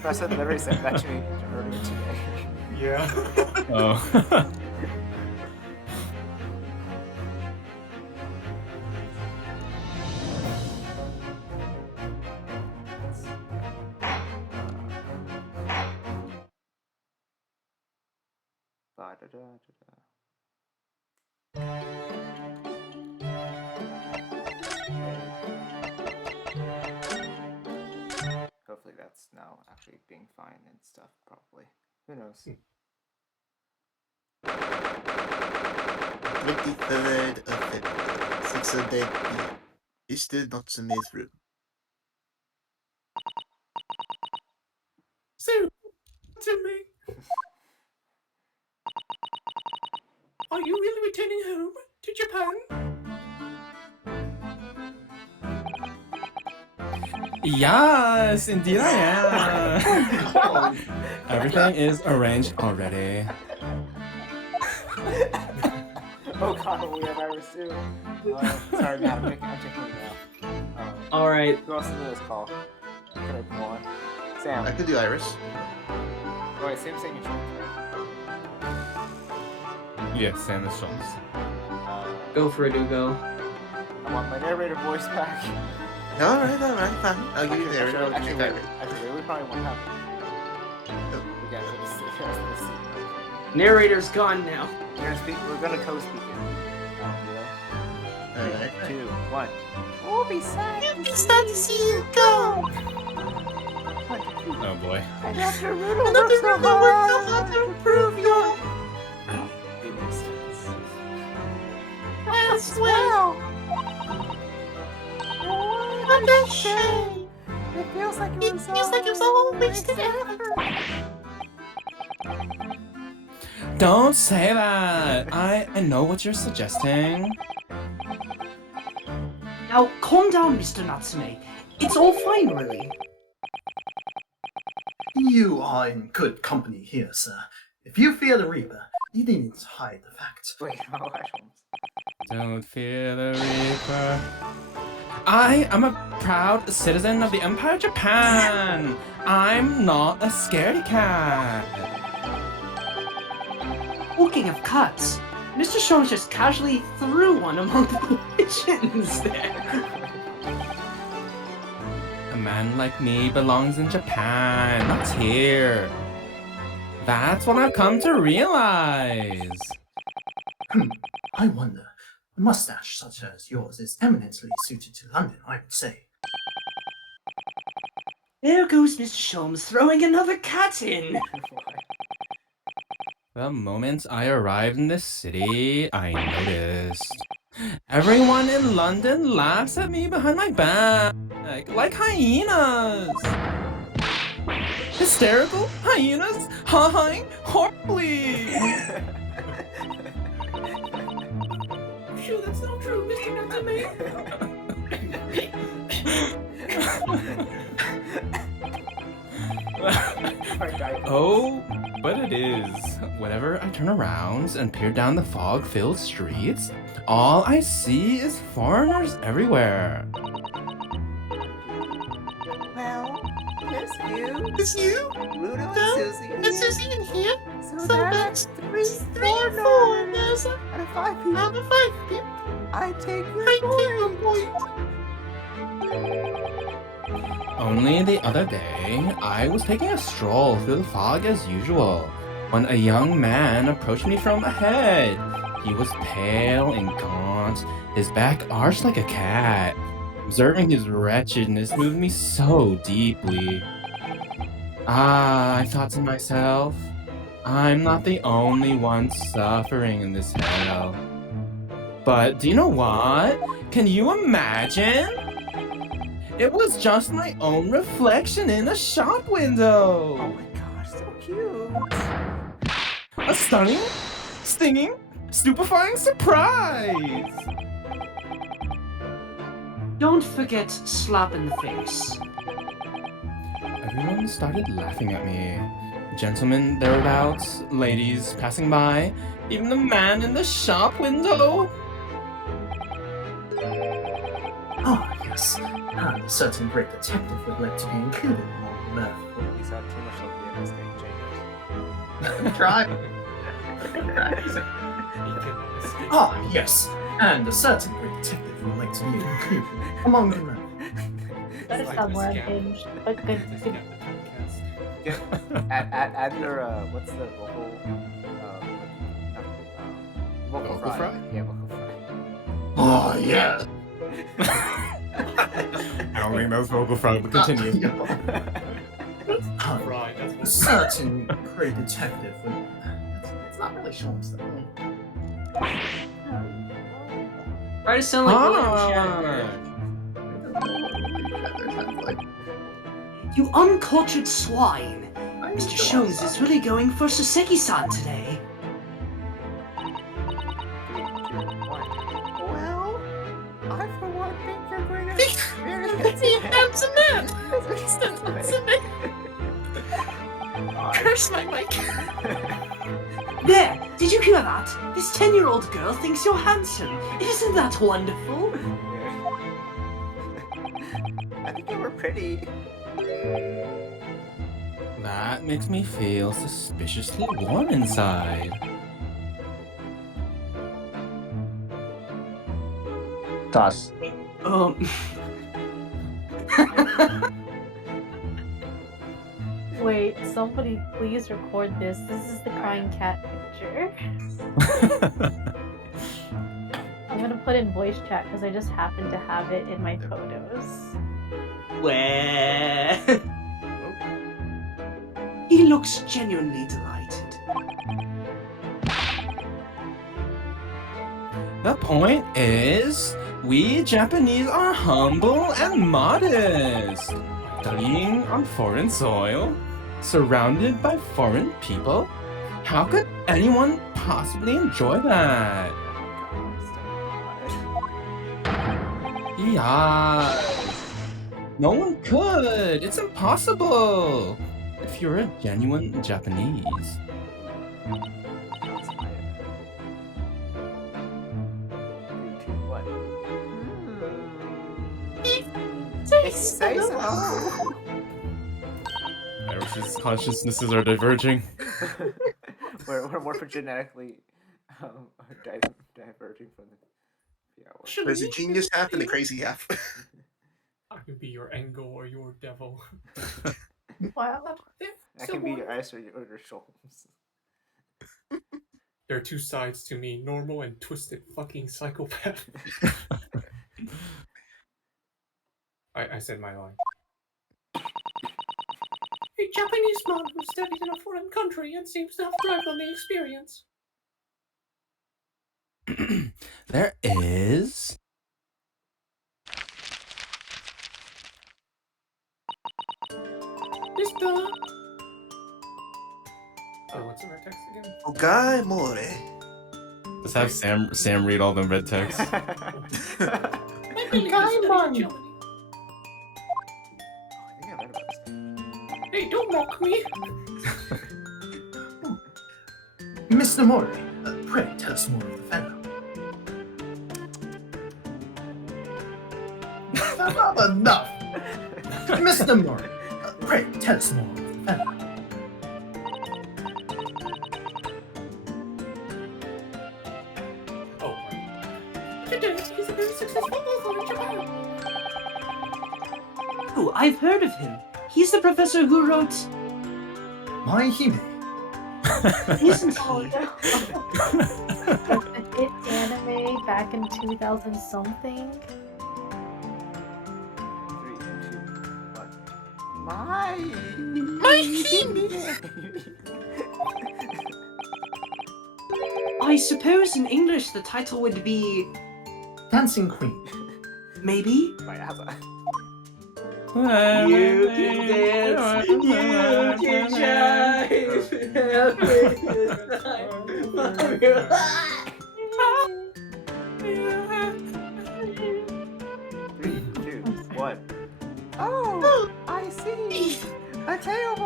Preston literally said that to me earlier today. Yeah. Oh. Hopefully that's now actually being fine and stuff, probably. Who knows? 23rd of February, 6:08 p.m. Is still not Natsume's room. So, to me. Are you really returning home to Japan? Yes, indeed I am. Everything is arranged already. Oh god, we have Iris too. Sorry, Matt, I'm taking you now. Alright. Who else is in this call? Can I pull on? Sam. I could do Iris. Oh wait, Sam's taking Schultz, right? Yes, Sam is Schultz. Go for it, Ugo. I want my narrator voice back. Alright, fine. I'll give you the narrator. Actually, we probably won't have it. We got this scene. Narrator's gone now. We're gonna co-speak it. Alright. 2, 1. We'll be sad to see you go. Oh boy. And after Riddle works so hard to improve your... It makes sense. As well. What a shame. It feels like it was all wasted effort. Don't say that. I know what you're suggesting. Now, calm down, Mr. Natsume. It's all fine, really. You are in good company here, sir. If you fear the Reaper, you needn't hide the fact. Wait, oh, Don't fear the Reaper. I am a proud citizen of the Empire of Japan. I'm not a scaredy cat. Speaking of cuts, Mr. Sholmes just casually threw one among the pigeons there. A man like me belongs in Japan, not here. That's what I've come to realize. I wonder. A mustache such as yours is eminently suited to London, I would say. There goes Mr. Sholmes throwing another cat in. The moment I arrived in this city, I noticed. Everyone in London laughs at me behind my back, like hyenas. Hysterical hyenas ha-haing horribly. Sure, that's not true, Mr. Natsume. Oh, but it is. Whenever I turn around and peer down the fog-filled streets, all I see is foreigners everywhere. Well, it's you. It's you? Ludo and And Susie. Susie in here? So that's three foreigners. out of 5 people. Out of 5 people. I take your I take your point. Only the other day, I was taking a stroll through the fog as usual, when a young man approached me from ahead. He was pale and gaunt, his back arched like a cat. Observing his wretchedness moved me so deeply. I thought to myself, I'm not the only one suffering in this hell. But do you know what? Can you imagine? It was just my own reflection in a shop window. Oh my gosh, so cute. A stunning, stinging, stupefying surprise. Don't forget slap in the face. Everyone started laughing at me. Gentlemen thereabouts, ladies passing by, even the man in the shop window. Ah, yes. A certain great detective would like to be included among mirthful. You sound too much like the NSK Try. He Ah, yes. And a certain great detective would like to be included among the men. That is somewhere unhinged, but good. Add your what's the vocal Vocal fry? Yeah, vocal fry. Oh, yeah. I don't think that's vocal fry, but continue. Right, that's A what certain great detective would... It's not really showing stuff. Try to sound like William Shatner. You uncultured swine! Mr. Sholmes is really going for soseki-san today. 3, 2, 1. Well, I for one think you're going to experience the handsome man. curse my mic. There! Did you hear that? This 10-year-old girl thinks you're handsome. Isn't that wonderful? I think you were pretty. That makes me feel suspiciously warm inside. Toss. Wait, somebody please record this. This is the crying cat picture. I'm gonna put in voice chat because I just happen to have it in my photos. Where? He looks genuinely delighted. The point is, we Japanese are humble and modest. Studying on foreign soil, surrounded by foreign people. How could anyone possibly enjoy that? Yeah. No one could. It's impossible. If you're a genuine Japanese. That's my 3, 2, 1. If you say so. Iris's consciousnesses are diverging. we're more genetically diverging from the. Yeah, There's a genius half and a crazy half. I can be your Engel or your devil. Wow. I can be your ice or your shoulders. There are two sides to me, normal and twisted fucking psychopath. I said my line. A Japanese man who studied in a foreign country and seems to have thrived on the experience. There is. Mr. Oh, what's in our text again? Ogai More. Let's have Sam read all them red text. My belief is studied in Germany. Oh, I think I read about this. Hey, don't mock me! Mr. Mori, pray tell us more of the fellow. Enough! Mr. Mori, pray tell us more of the fellow. Oh, today he's a very successful author in Japan. Oh, I've heard of him. He's the professor who wrote... My Hime. Isn't Oh he? no. Like the hit anime back in 2000 something. 3, 2, 1. My I suppose in English the title would be... Dancing Queen. Maybe? My Abba. You can dance, you can jive, Three, two, one. Oh, I see. A tale of a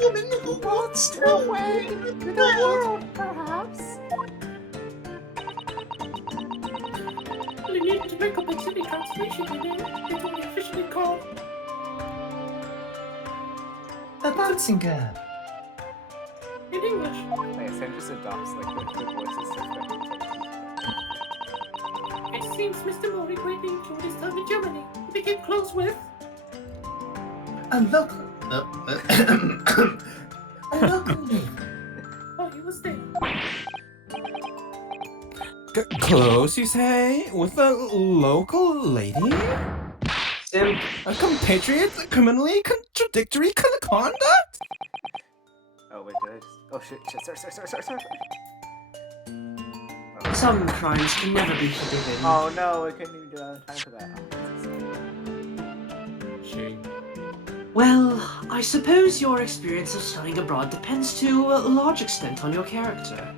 woman who wants her way to the world, perhaps. We need to make up a city translation today. It's only officially called The dancing girl. In English. Like, Sam just adopts like the voices so that It seems Mr. Mori greatly enjoyed his time in Germany. He became close with. A local. A local lady. Oh, he was there. Close, you say? With a local lady? Sim. A compatriot? Criminally contradictory conduct? Oh wait, did I just... Oh shit, sorry. Some crimes can never be forgiven. Oh no, I couldn't even do that in time for that. Shame. Well, I suppose your experience of studying abroad depends to a large extent on your character.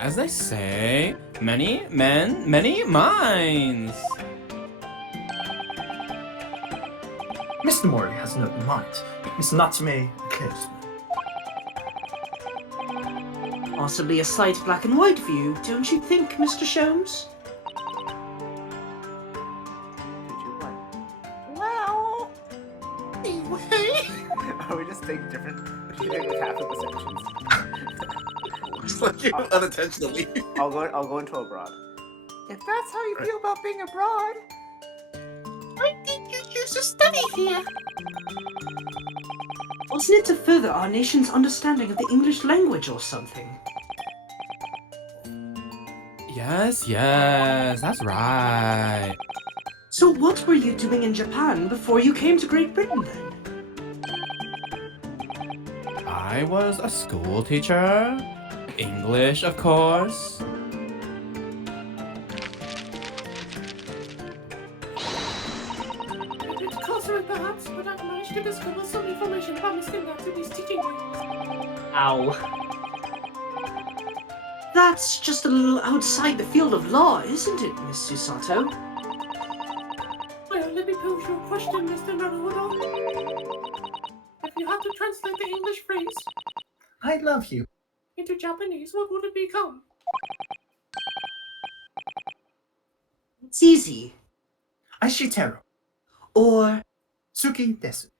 As they say, many men, many minds. Mr. Mori has an open mind. Miss Natsume, a closed one. Possibly a slight black and white view, don't you think, Mr. Sholmes? Did you what? Well, anyway. Are we just taking different Catholic assumptions? It's like you unintentionally. I'll go into abroad. If that's how you feel about being abroad. I think you choose to study here. Wasn't it to further our nation's understanding of the English language or something? Yes, that's right. So what were you doing in Japan before you came to Great Britain then? I was a school teacher. English, of course. A bit closer perhaps, but I've managed to discover some information about Mr. Natsume's teaching ways. Ow. That's just a little outside the field of law, isn't it, Miss Susato? Well, let me pose you a question, Mr. Naruhodo. If you had to translate the English phrase I love you. into Japanese, what would it become? It's easy. Aishiteru. Or... Tsuki desu.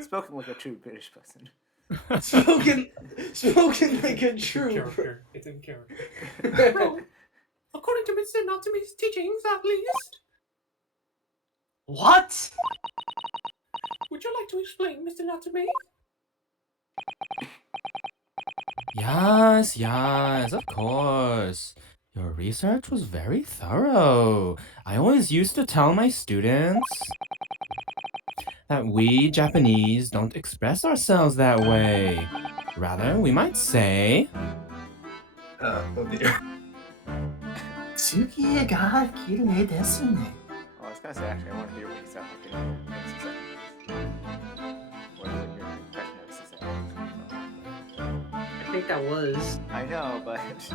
Spoken like a true British person. spoken like a It's in true... character. It's in character. Well, according to Mr. Natsume's teachings, at least. What? Would you like to explain, Mr. Natsume? Yes, of course. Your research was very thorough. I always used to tell my students that we Japanese don't express ourselves that way. Rather, we might say, Oh dear. Tsuki ga kirei desu ne. Oh, I was gonna say actually, I want to hear what you sound like in Soseki. What your impression of Soseki? I think that was. I know, but actress.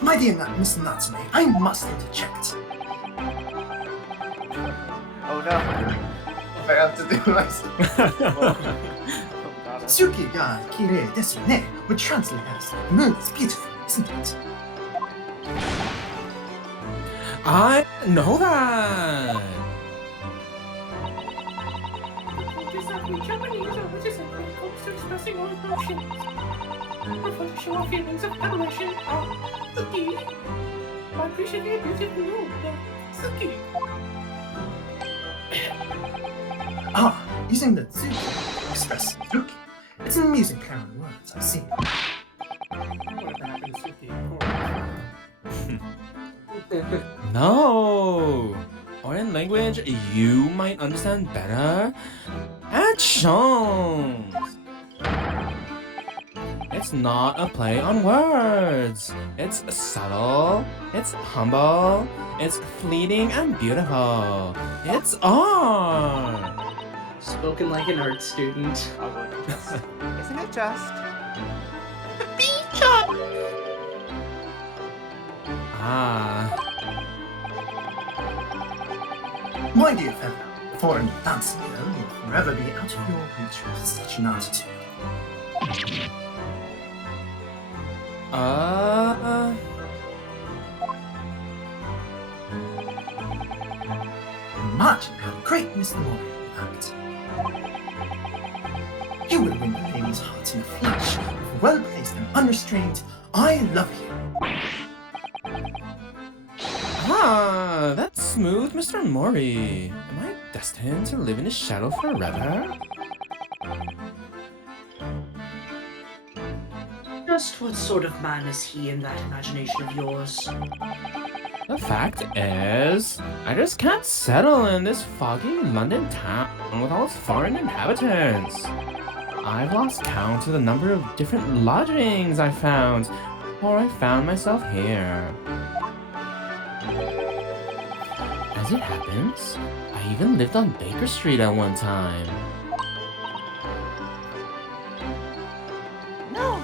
My dear Miss Natsume, I must interject. Oh no. I have to do myself. Tsuki ga kirei desu ne would translate as the moon is beautiful, isn't it? I know that. It is that we Japanese are reticent when it comes to expressing our emotions. We prefer to show our feelings of admiration or suki by appreciating a beautiful moon, the suki. Ah, using the tsuki to express Tsuki. It's an amusing pair of words, I see. Whatever happened to Suki? No. Or in language you might understand better. At Shons. It's not a play on words. It's subtle, it's humble, it's fleeting and beautiful. It's art. Spoken like an art student. I'll go into just. Isn't it just? Ah. My dear fellow, foreign dancing girl will forever be out of your reach with such an attitude. Imagine how great Mr. Mori will act. You will win the lady's heart in a flash with well-placed and unrestrained I love you. Ah, that's smooth, Mr. Mori. Am I destined to live in his shadow forever? Just what sort of man is he in that imagination of yours? The fact is, I just can't settle in this foggy London town with all its foreign inhabitants. I've lost count of the number of different lodgings I found before I found myself here. As it happens, I even lived on Baker Street at one time. No!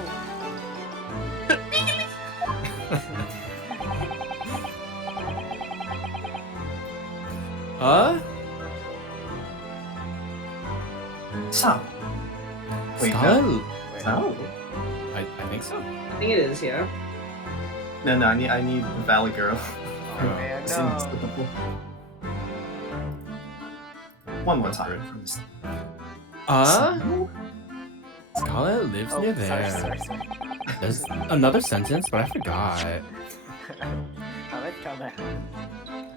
So, wait, Scarlet? no. So? I think so. I think it is, yeah. No, I need the Valley Girl. Oh man, no. One more time. From this. Scarlet lives Oh, near there. sorry. There's another sentence, but I forgot. I like coming.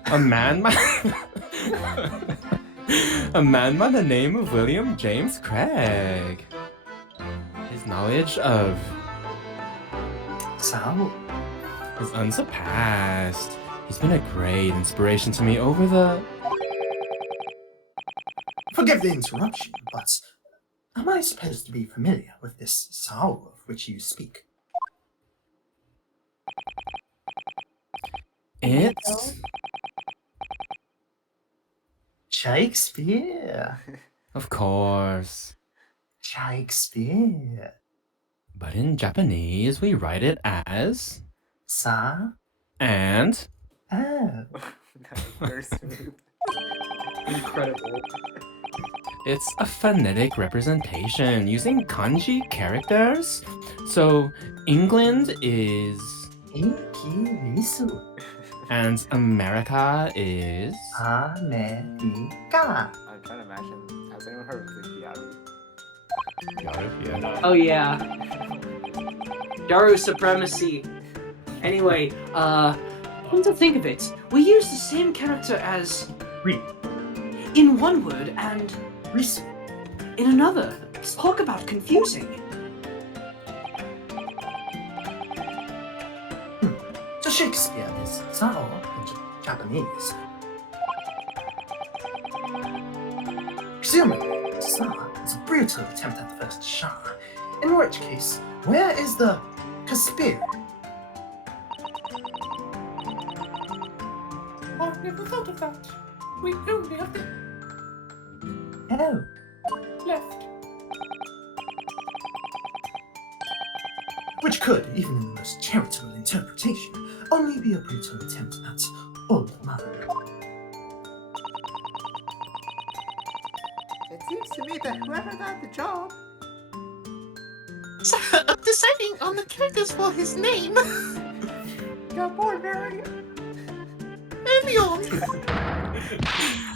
A man by a man by the name of William James Craig. His knowledge of So? is unsurpassed. He's been a great inspiration to me over the... Forgive the interruption, but am I supposed to be familiar with this Sao of which you speak? It's... Shakespeare. Of course. Shakespeare. But in Japanese, we write it as... Sa. And... Oh. That was very smooth. Incredible. It's a phonetic representation using kanji characters. So England is... Ikirisu. And America is... America. I'm trying to imagine. Has anyone heard of the Gyaru? Got it, yeah. Oh yeah. Yaru supremacy. Anyway, come to think of it, we use the same character as Re. in one word and Risu. in another. Talk about confusing. So Shakespeare is Sao in Japanese. Presumably, Sa is a brutal attempt at the first Sha. In which case, where is the Caspir? I've never thought of that. We only have the Oh. left. Which could, even in the most charitable interpretation, only be a brutal attempt at old man. It seems to me that whoever got the job. Deciding on the characters for his name. Got bored very. Leon.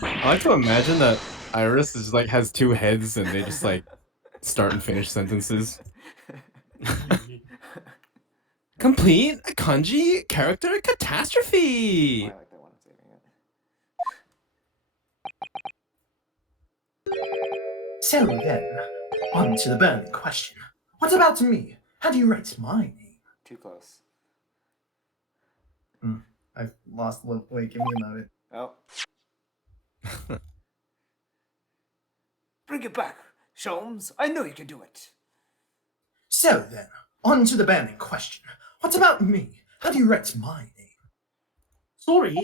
I like to imagine that Iris is like has two heads and they just like start and finish sentences. Complete a kanji character catastrophe. I like that one. I'm saving it. So then, on to the burning question. What about me? How do you rate my name? Too close. I've lost a little. Wait, give me a moment. Oh. Bring it back, Sholmes. I know you can do it. So then, on to the burning question. What about me? How do you rate my name? Sorry.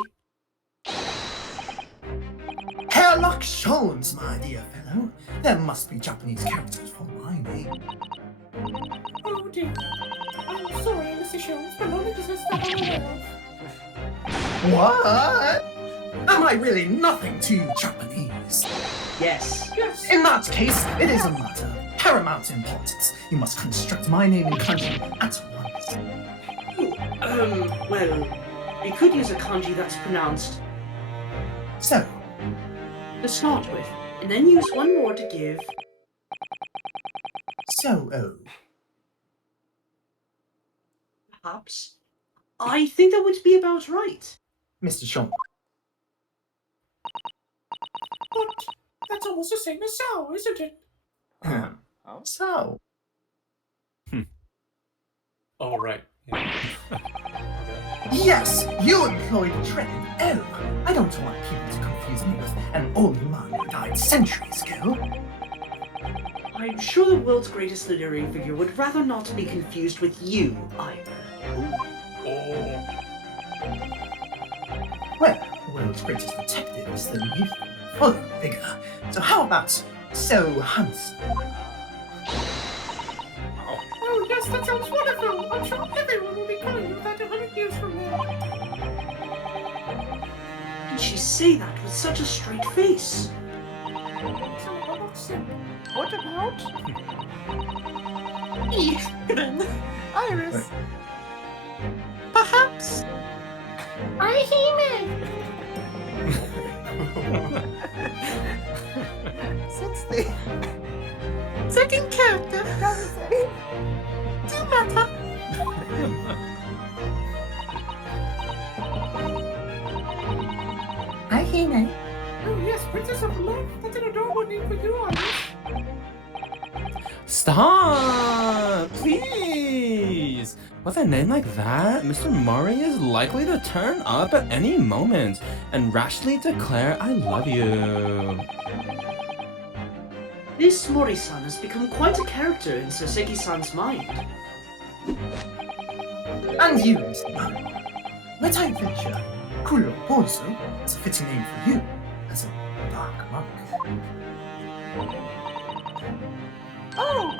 Hairlock Sholmes, my dear fellow. There must be Japanese characters for my name. Oh dear. I'm sorry, Mr. Sholmes, but none of this is stuff I'm aware of. What? Am I really nothing to you Japanese? Yes. Yes. In that case, it is a matter of paramount importance. You must construct my name in kanji at once. Well, we could use a kanji that's pronounced So, to start with, and then use one more to give. so. Perhaps. I think that would be about right. Mr. Sean. But that's almost the same as so, isn't it? So. All right. Yeah. Yes, you employed a trained L. I don't want people to confuse me with an old man who died centuries ago. I'm sure the world's greatest literary figure would rather not be confused with you either. Oh. Well, the world's greatest detective is the youthful and full of vigor. So how about so handsome? Oh, yes, that sounds wonderful. I'm sure everyone will be calling you that 100 years from now. Did she say that with such a straight face? So I'm not sick. What about Ethan. Iris? Perhaps. Since the Second character. doesn't say. Do matter. Ahime. Oh, yes, Princess of Love. That's an adorable name for you, Iris. Stop! Please! With a name like that, Mr. Murray is likely to turn up at any moment and rashly declare I love you. This Mori-san has become quite a character in Soseki-san's mind. And you, Mr. Murray. Might I venture, Kuro Bozo is a fitting name for you, as a dark monk. Oh,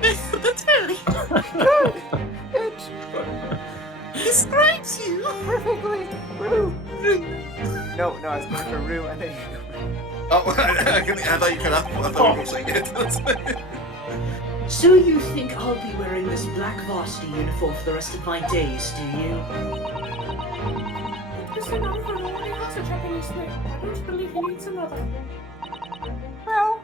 That's really good. It describes you. perfectly. Rue. No, I was going for Rue, and then you. Oh, I thought you cut off. I thought you were saying it. So you think I'll be wearing this black varsity uniform for the rest of my days, do you? Mr. Naruto already has a Japanese name. I don't believe he needs another. Well.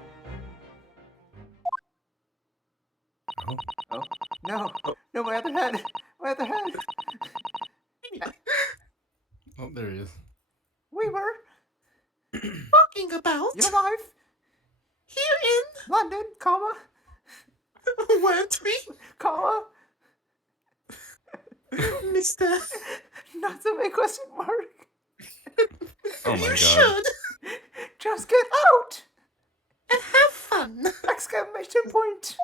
No, my other head. My other head. Oh, there he is. We were Talking about your life, here in London, comma, weren't we, Mr. not a big question mark. Oh my You god. should Just get out! and have fun. Exclamation point.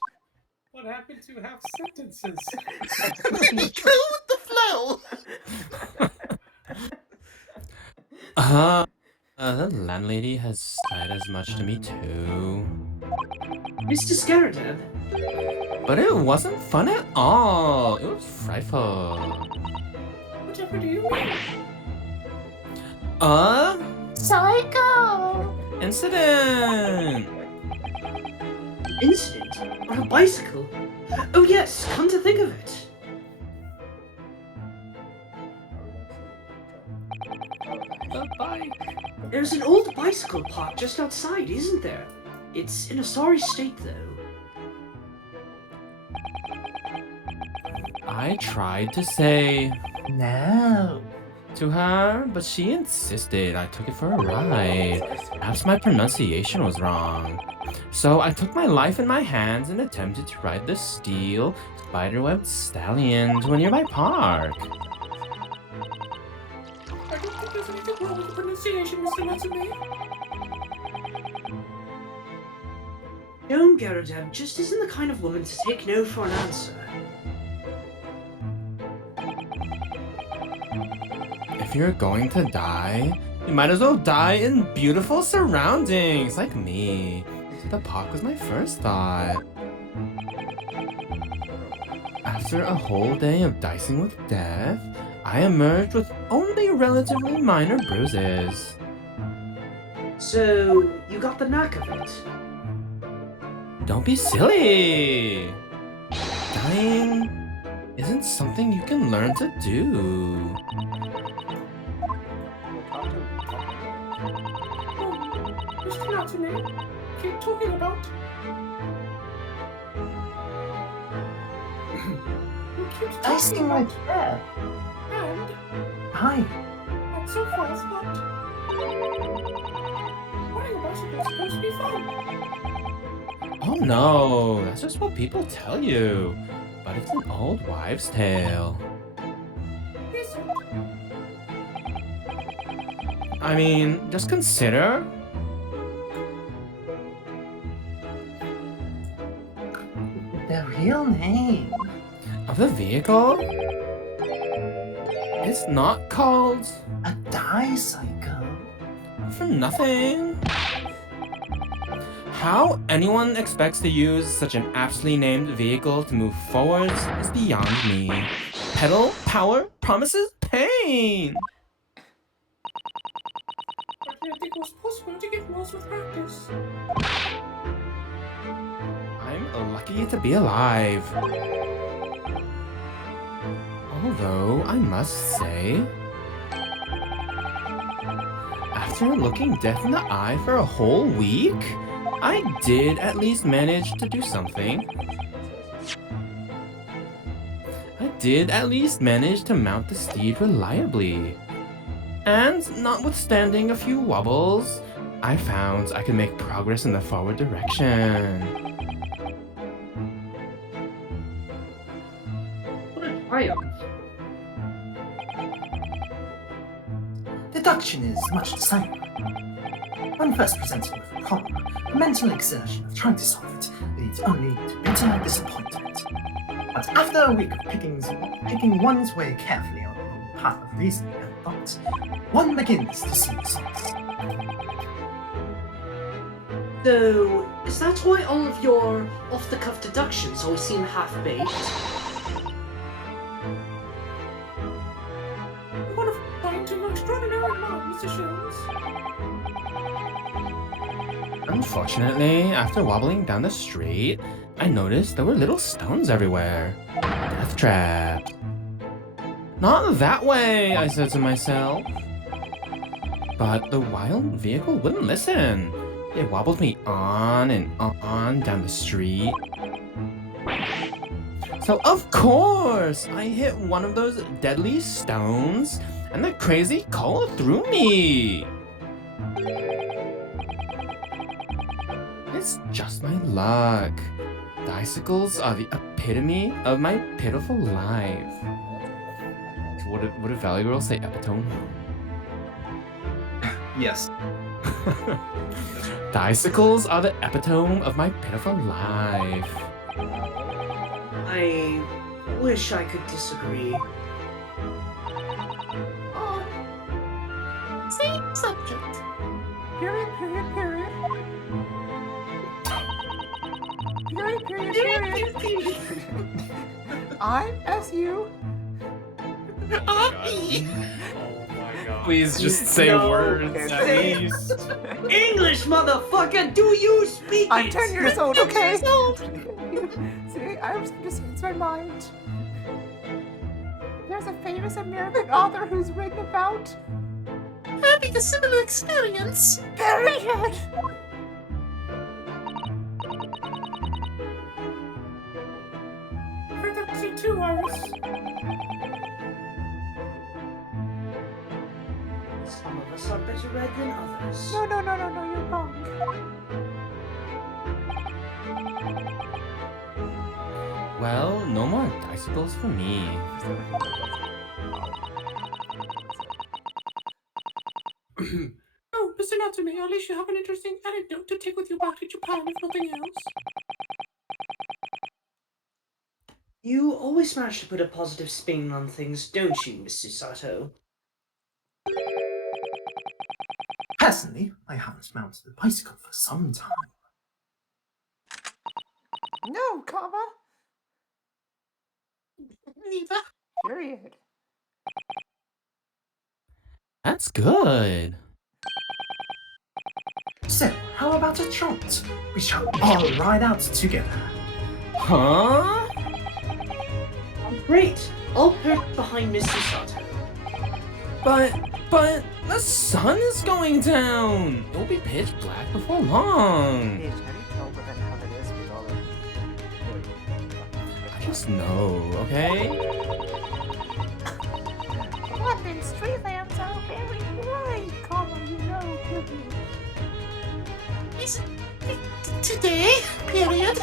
What happened to half sentences? Go with the flow. The landlady has said as much to me too. Mr. Scaradab, But it wasn't fun at all. It was frightful. Whatever do you mean? Psycho! Incident! incident on a bicycle? Oh yes, come to think of it. The bike. There's an old bicycle parked just outside, isn't there? It's in a sorry state though. I tried to say No. to her, but she insisted I took it for a ride. Perhaps my pronunciation was wrong. So I took my life in my hands and attempted to ride the steel spiderweb stallion to a nearby park. I don't think there's anything wrong with the pronunciation, Mr. Natsume. Joan Garadeb just isn't the kind of woman to take no for an answer. If you're going to die, you might as well die in beautiful surroundings, like me. So the park was my first thought. After a whole day of dicing with death, I emerged with only relatively minor bruises. So, you got the knack of it. Don't be silly! Dying isn't something you can learn to do. Mr. Natsume, keep talking about. You keep I talking see about. right there. And, Hi. and so forth, but. Riding a bicycle is supposed to be fun. Oh no, that's just what people tell you. But it's an old wives' tale. Is it? I mean, just consider. The real name. Of the vehicle? It's not called A dicycle. for nothing. How anyone expects to use such an aptly named vehicle to move forwards is beyond me. Pedal, power, promises, pain! I didn't think it was possible to get lost with practice. I'm lucky to be alive. Although, I must say, after looking death in the eye for a whole week, I did at least manage to do something. I did at least manage to mount the steed reliably. And notwithstanding a few wobbles, I found I could make progress in the forward direction. What a triumph. Deduction is much the same. When first presented with a problem, the mental exertion of trying to solve it leads only to bitter disappointment. But after a week of picking one's way carefully on the path of reasoning and thought, one begins to see results. So, is that why all of your off-the-cuff deductions always seem half-baked? One of flying to extraordinary minds, Mr. Jones. Unfortunately, after wobbling down the street, I noticed there were little stones everywhere. Death traps. Not that way, I said to myself. But the wild vehicle wouldn't listen. It wobbled me on and on down the street. So of course, I hit one of those deadly stones, and the crazy call threw me. It's just my luck. Bicycles are the epitome of my pitiful life. Would a Valley Girl say epitome? Yes. Bicycles are the epitome of my pitiful life. I wish I could disagree. Same subject. Period, period, period. Period, period, period. I'm SU. Oh my god. Please just say No. words at Say- least. English, motherfucker! Do you speak I'm it? 10 years old, okay? See, I was just use my mind. There's a famous American author who's written about having a similar experience. Period. For the 2 hours. Some of us are better read than others. No, you're wrong. Well, no more bicycles for me. Oh, Mr. Natsume, at least you have an interesting anecdote to take with you back to Japan, if nothing else. You always manage to put a positive spin on things, don't you, Mr. Sato? Personally, I haven't mounted a bicycle for some time. No, comma. Neither. Period. That's good. So, how about a trot? We shall all ride out together. Huh? Great! I'll perch behind Miss Sato. But the sun is going down. It will be pitch black before long. Paige, how do you tell what that cover is with all the... I just know, okay? London's tree lamps are very bright, you know, Today, period.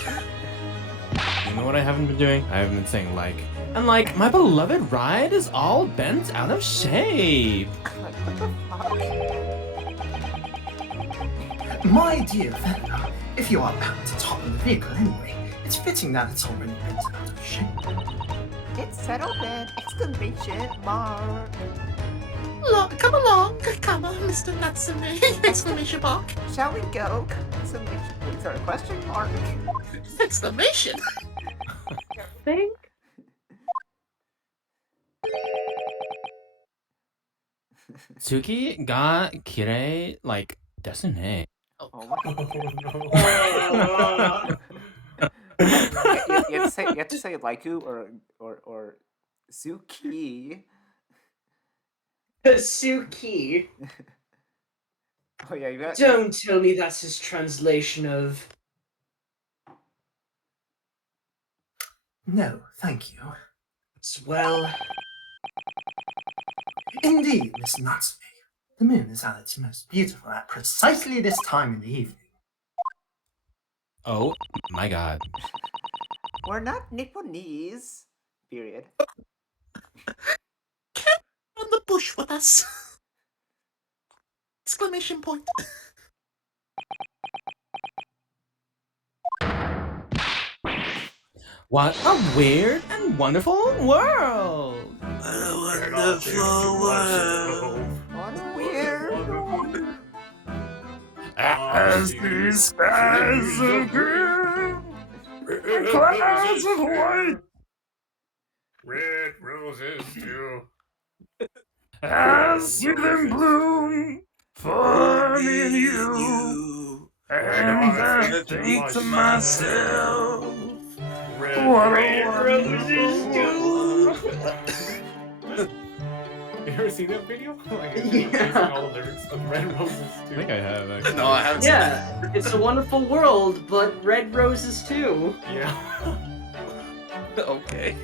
You know what I haven't been doing? I haven't been saying like. And like, my beloved ride is all bent out of shape. Like, what the fuck? My dear Fender, if you are bound to topple the vehicle anyway, it's fitting that it's already bent out of shape. It's settled then! Exclamation mark! Come along, Mr. Natsume! Exclamation mark! Shall we go? Exclamation... Wait, sorry, question mark? Exclamation! I think. Tsuki ga kirei like desune. Oh my... Oh no. you have to say Laiku or Suki. Suki. Oh yeah, you got... Don't tell me that's his translation of... No, thank you. Well... Indeed, Miss Natsume. The moon is at its most beautiful at precisely this time in the evening. Oh my god. We're not Nipponese. Period. On the bush with us! Exclamation point! What a weird and wonderful world! A wonderful world! What a weird... As the skies of green, the clouds of white, Red roses too. I see them bloom for me and you. And I think to myself, what a wonderful world. You ever seen that video? Like, it's Yeah. using all the lyrics of Red Roses too. I think I have actually. No, I haven't Yeah, it's a wonderful world, but red roses too. Yeah. Okay.